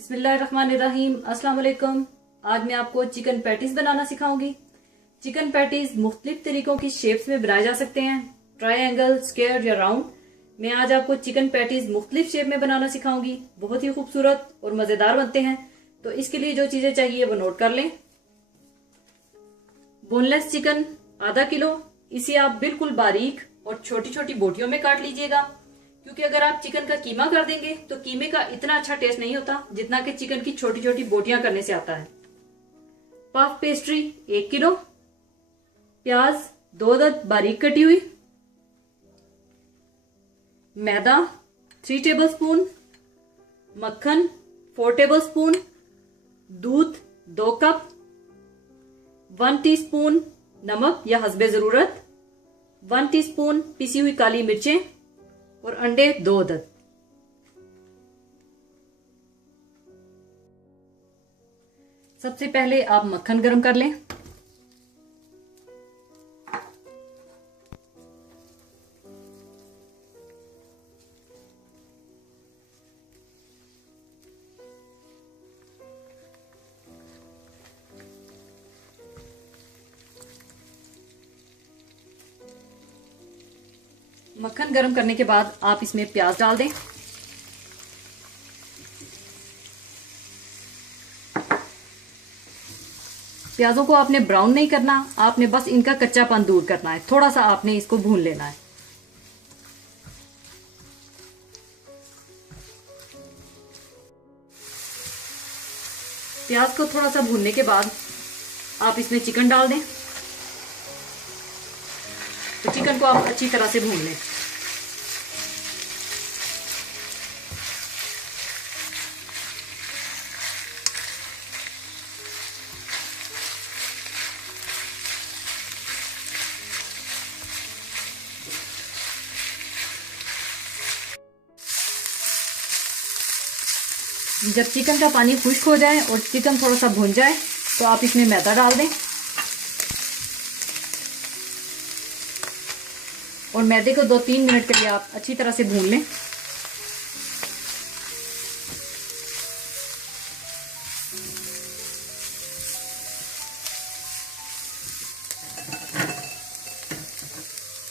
बिस्मिल्लाहिर्रहमानिर्रहीम। अस्सलाम वालेकुम। आज मैं आपको चिकन पैटीज बनाना सिखाऊंगी। चिकन पैटीज मुख्तलिफ तरीकों की शेप्स में बनाए जा सकते हैं, ट्रायंगल, स्क्वायर या राउंड। मैं आज आपको चिकन पैटीज मुख्तलिफ शेप में बनाना सिखाऊंगी। बहुत ही खूबसूरत और मजेदार बनते हैं। तो इसके लिए जो चीजें चाहिए वो नोट कर लें। बोनलेस चिकन आधा किलो। इसे आप बिल्कुल बारीक और छोटी छोटी बोटियों में काट लीजिएगा, क्योंकि अगर आप चिकन का कीमा कर देंगे तो कीमे का इतना अच्छा टेस्ट नहीं होता जितना कि चिकन की छोटी छोटी बोटियां करने से आता है। Puff pastry 1 kilo. प्याज 2 अदद बारीक कटी हुई। मैदा 3 टेबलस्पून। मक्खन 4 टेबलस्पून। दूध 2 कप। 1 टीस्पून नमक या हस्बे जरूरत। 1 टीस्पून पिसी हुई काली मिर्चें और अंडे 2 अदद। सबसे पहले आप मक्खन गरम कर लें। मक्खन गरम करने के बाद आप इसमें प्याज डाल दें। प्याजों को आपने ब्राउन नहीं करना, आपने बस इनका कच्चापन दूर करना है। थोड़ा सा आपने इसको भून लेना है। प्याज को थोड़ा सा भूनने के बाद आप इसमें चिकन डाल दें। तो चिकन को आप अच्छी तरह से भून लें। जब चिकन का पानी खुश्क हो जाए और चिकन थोड़ा सा भून जाए तो आप इसमें मैदा डाल दें और मैदे को 2-3 मिनट के लिए आप अच्छी तरह से भून लें।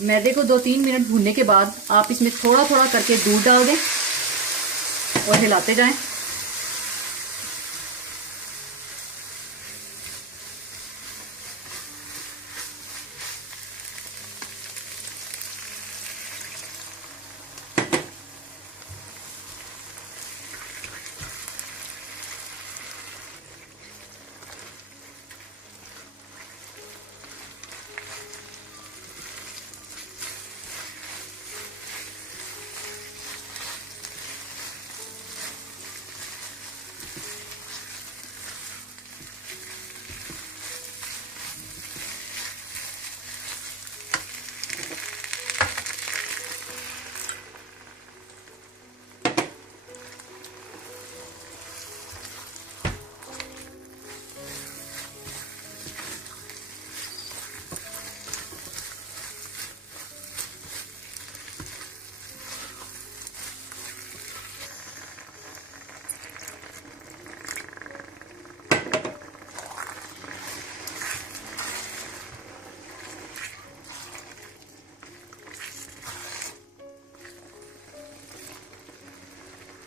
मैदे को 2-3 मिनट भूनने के बाद आप इसमें थोड़ा थोड़ा करके दूध डाल दें और हिलाते जाएं।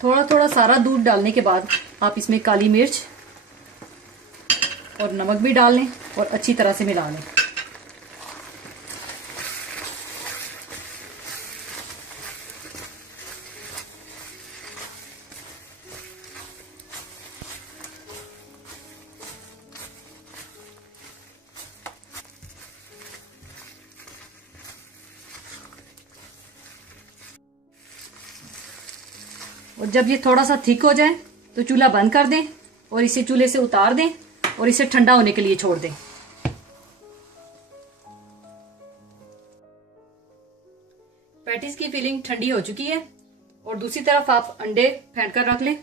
थोड़ा थोड़ा सारा दूध डालने के बाद आप इसमें काली मिर्च और नमक भी डाल लें और अच्छी तरह से मिला लें। और जब ये थोड़ा सा थिक हो जाए तो चूल्हा बंद कर दें और इसे चूल्हे से उतार दें और इसे ठंडा होने के लिए छोड़ दें। पैटीज की फिलिंग ठंडी हो चुकी है और दूसरी तरफ आप अंडे फेंट कर रख लें।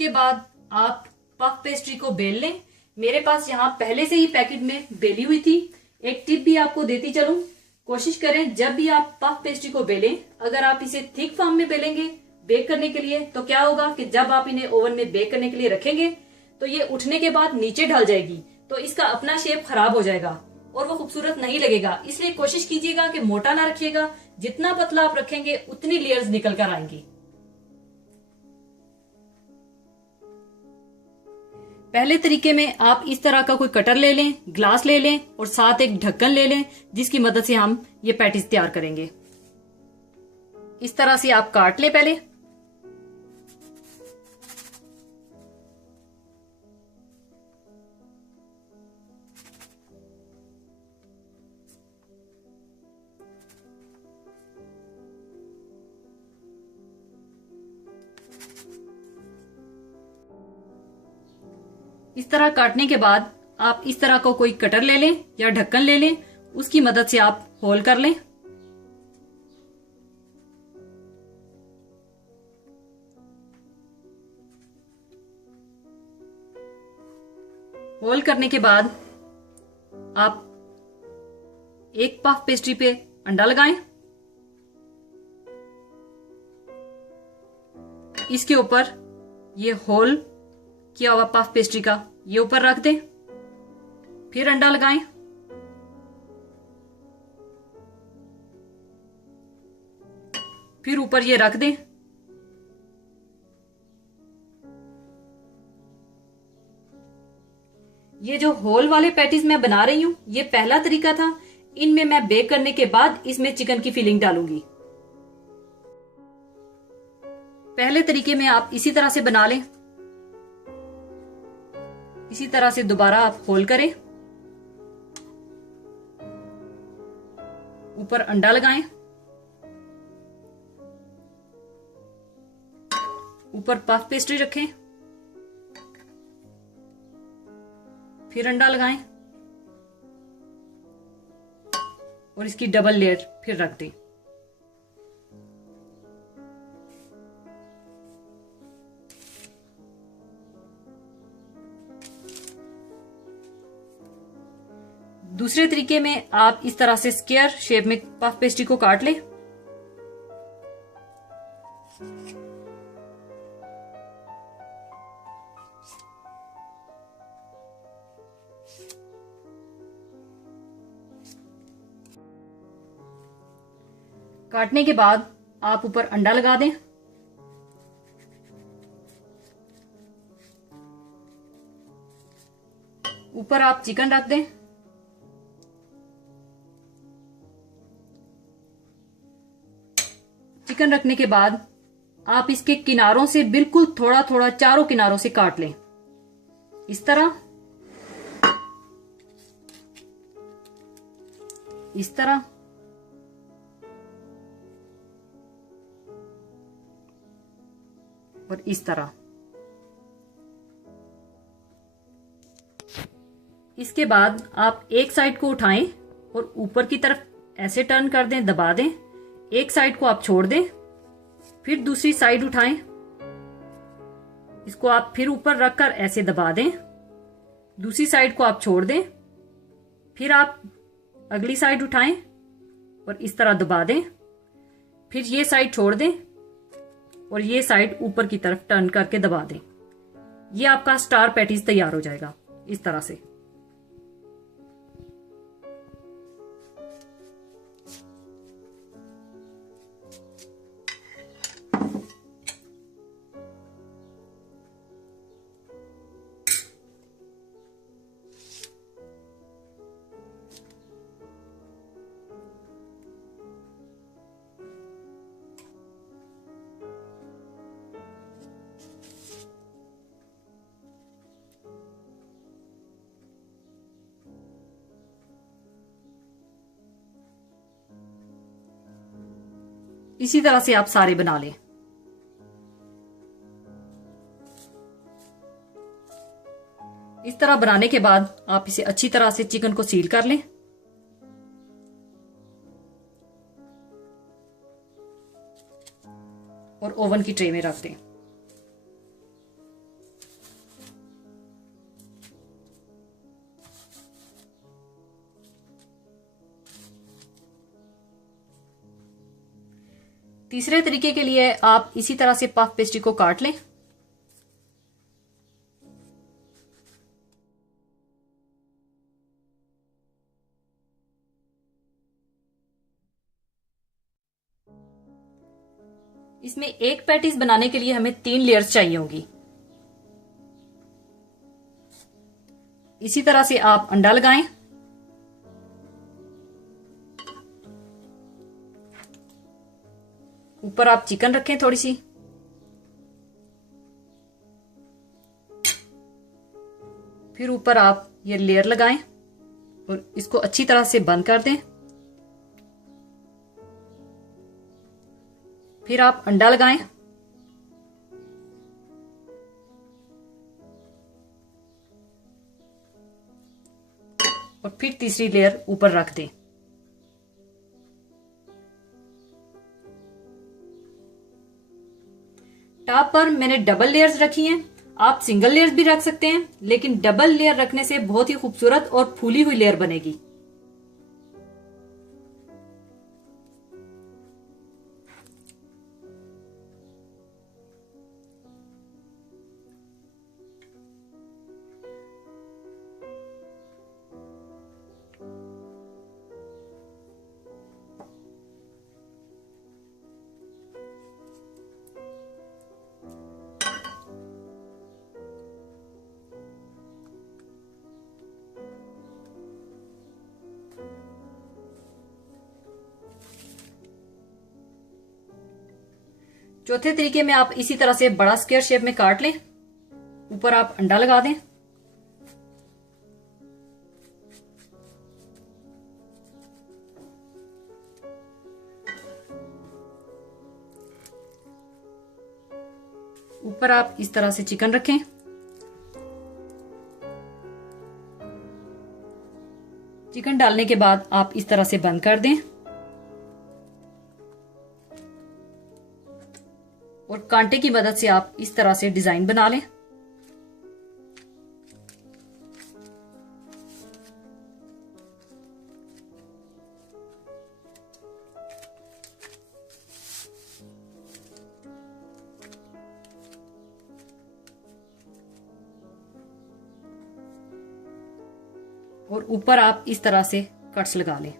इसके बाद आप पफ पेस्ट्री को बेल लें। मेरे पास यहाँ पहले से ही पैकेट में बेली हुई थी। एक टिप भी आपको देती चलूं, कोशिश करें जब भी आप पफ पेस्ट्री को बेलें, अगर आप इसे थिक फॉर्म में बेलेंगे बेक करने के लिए, तो क्या होगा कि जब आप इन्हें ओवन में बेक करने के लिए रखेंगे तो ये उठने के बाद नीचे ढल जाएगी, तो इसका अपना शेप खराब हो जाएगा और वो खूबसूरत नहीं लगेगा। इसलिए कोशिश कीजिएगा कि मोटा ना रखिएगा, जितना पतला आप रखेंगे उतनी लेयर्स निकल कर आएंगी। पहले तरीके में आप इस तरह का कोई कटर ले लें, ग्लास ले लें और साथ एक ढक्कन ले लें, जिसकी मदद से हम ये पैटीज तैयार करेंगे। इस तरह से आप काट लें पहले। इस तरह काटने के बाद आप इस तरह का कोई कटर ले लें या ढक्कन ले लें, उसकी मदद से आप होल कर लें। होल करने के बाद आप एक पफ पेस्ट्री पे अंडा लगाएं, इसके ऊपर ये होल किया हुआ पफ पेस्ट्री का ये ऊपर रख दें, फिर अंडा लगाएं, फिर ऊपर ये रख दें। ये जो होल वाले पैटीज मैं बना रही हूं, ये पहला तरीका था। इनमें मैं बेक करने के बाद इसमें चिकन की फिलिंग डालूंगी। पहले तरीके में आप इसी तरह से बना लें। इसी तरह से दोबारा आप होल करें, ऊपर अंडा लगाएं, ऊपर पफ पेस्ट्री रखें, फिर अंडा लगाएं और इसकी डबल लेयर फिर रख दें। दूसरे तरीके में आप इस तरह से स्क्वायर शेप में पफ पेस्ट्री को काट लें। काटने के बाद आप ऊपर अंडा लगा दें, ऊपर आप चिकन रख दें, चिकन रखने के बाद आप इसके किनारों से बिल्कुल थोड़ा थोड़ा चारों किनारों से काट लें, इस तरह, इस तरह, और इस तरह। इसके बाद आप एक साइड को उठाएं और ऊपर की तरफ ऐसे टर्न कर दें, दबा दें। एक साइड को आप छोड़ दें, फिर दूसरी साइड उठाएं, इसको आप फिर ऊपर रखकर ऐसे दबा दें। दूसरी साइड को आप छोड़ दें, फिर आप अगली साइड उठाएं और इस तरह दबा दें। फिर ये साइड छोड़ दें और ये साइड ऊपर की तरफ टर्न करके दबा दें। ये आपका स्टार पैटीज तैयार हो जाएगा इस तरह से। इसी तरह से आप सारे बना लें। इस तरह बनाने के बाद आप इसे अच्छी तरह से चिकन को सील कर लें। और ओवन की ट्रे में रख दें। तीसरे तरीके के लिए आप इसी तरह से पफ पेस्ट्री को काट लें। इसमें एक पैटीज बनाने के लिए हमें 3 लेयर्स चाहिए होंगी। इसी तरह से आप अंडा लगाएं। ऊपर आप चिकन रखें थोड़ी सी। फिर ऊपर आप ये लेयर लगाएं और इसको अच्छी तरह से बंद कर दें। फिर आप अंडा लगाएं और फिर तीसरी लेयर ऊपर रख दें। टॉप पर मैंने डबल लेयर्स रखी हैं। आप सिंगल लेयर्स भी रख सकते हैं, लेकिन डबल लेयर रखने से बहुत ही खूबसूरत और फूली हुई लेयर बनेगी। चौथे तरीके में आप इसी तरह से बड़ा स्क्वायर शेप में काट लें। ऊपर आप अंडा लगा दें। ऊपर आप इस तरह से चिकन रखें। चिकन डालने के बाद आप इस तरह से बंद कर दें और कांटे की मदद से आप इस तरह से डिजाइन बना लें। और ऊपर आप इस तरह से कट्स लगा लें।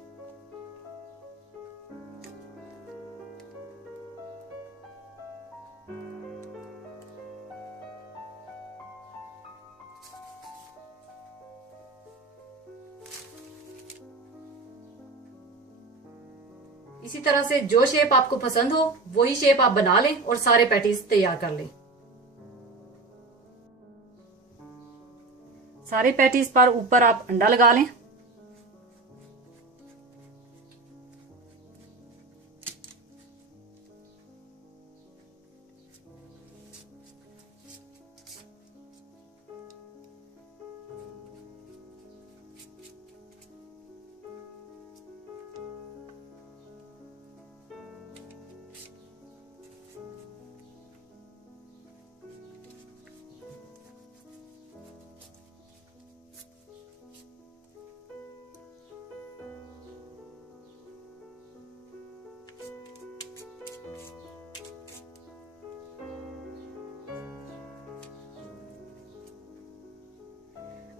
इसी तरह से जो शेप आपको पसंद हो वही शेप आप बना लें और सारे पैटीज तैयार कर लें। सारे पैटीज पर ऊपर आप अंडा लगा लें।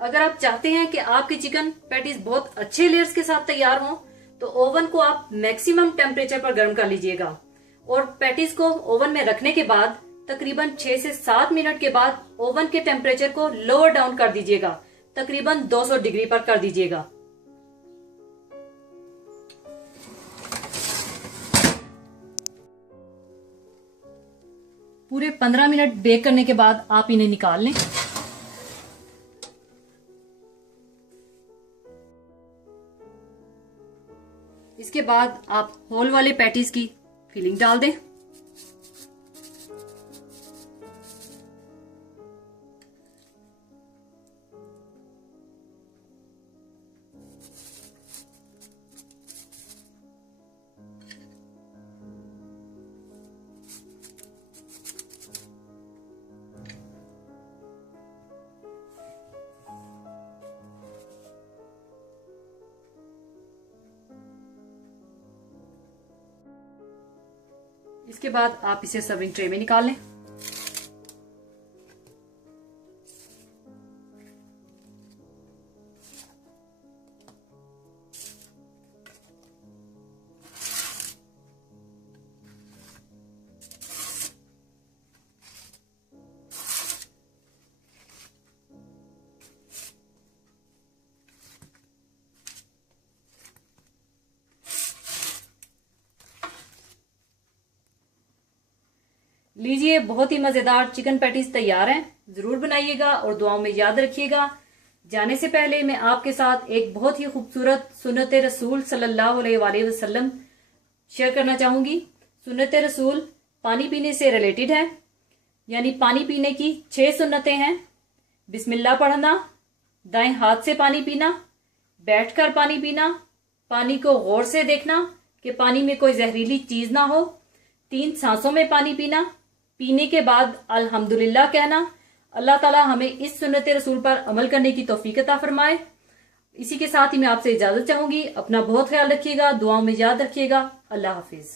अगर आप चाहते हैं कि आपके चिकन पैटीज बहुत अच्छे लेयर्स के साथ तैयार हों, तो ओवन को आप मैक्सिमम टेम्परेचर पर गर्म कर लीजिएगा और पैटीज को ओवन में रखने के बाद तकरीबन 6 से 7 मिनट के बाद ओवन के टेम्परेचर को लोअर डाउन कर दीजिएगा, तकरीबन 200 डिग्री पर कर दीजिएगा। पूरे 15 मिनट बेक करने के बाद आप इन्हें निकाल लें। इसके बाद आप होल वाले पैटीज की फिलिंग डाल दें। इसके बाद आप इसे सर्विंग ट्रे में निकाल लें। लीजिए, बहुत ही मजेदार चिकन पैटीज तैयार हैं। जरूर बनाइएगा और दुआओं में याद रखिएगा। जाने से पहले मैं आपके साथ एक बहुत ही खूबसूरत सुन्नत रसूल सल्लल्लाहु अलैहि वसल्लम शेयर करना चाहूंगी। सुन्नत रसूल पानी पीने से रिलेटेड है, यानी पानी पीने की 6 सुन्नतें हैं। बिस्मिल्लाह पढ़ना, दाएं हाथ से पानी पीना, बैठकर पानी पीना, पानी को गौर से देखना कि पानी में कोई जहरीली चीज ना हो, 3 सांसों में पानी पीना, पीने के बाद अल्हम्दुलिल्लाह कहना। अल्लाह ताला हमें इस सुन्नत रसूल पर अमल करने की तौफीक अता फरमाए। इसी के साथ ही मैं आपसे इजाजत चाहूंगी। अपना बहुत ख्याल रखिएगा, दुआओं में याद रखिएगा। अल्लाह हाफिज।